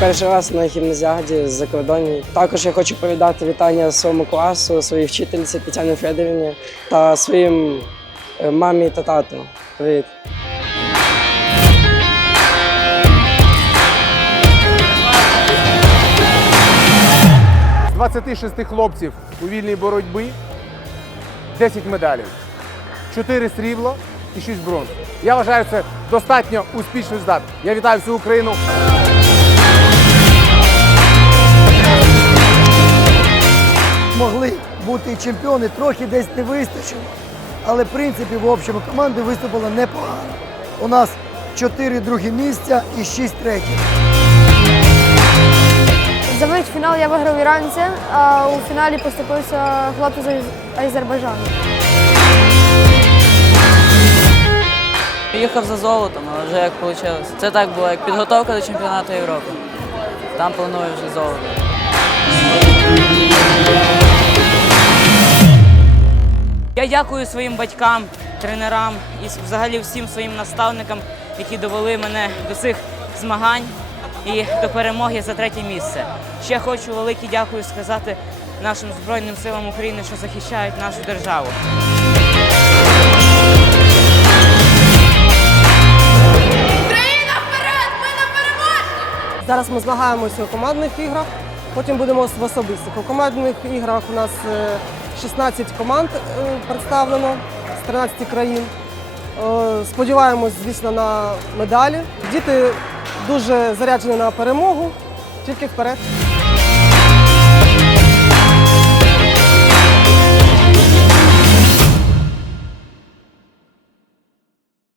перший раз на гімназіаді з закордонні. Також я хочу передати вітання своєму класу, своїй вчительці Тетяні Федорівні та своїм е, мамі та тату. Привіт. З 26 хлопців у вільній боротьбі 10 медалей, 4 срібла і 6 бронз. Я вважаю це достатньо успішний здат. Я вітаю всю Україну. Бути чемпіони, трохи десь не вистачило. Але в принципі в общому команди виступила непогано. У нас 4 другі місця і 6 третіх. За мить фінал я виграв іранця, а у фіналі поступився хлопцю з Азербайджану. Їхав за золотом, але вже як вийшло. Це так було, як підготовка до чемпіонату Європи. Там планую вже золото. Я дякую своїм батькам, тренерам і взагалі всім своїм наставникам, які довели мене до цих змагань і до перемоги за третє місце. Ще хочу велике дякую сказати нашим Збройним силам України, що захищають нашу державу. Україна вперед! Зараз ми змагаємося у командних іграх, потім будемо в особистих. У командних іграх у нас е, 16 команд е, представлено з 13 країн. Е, Сподіваємось, звісно, на медалі. Діти дуже заряджені на перемогу, тільки вперед.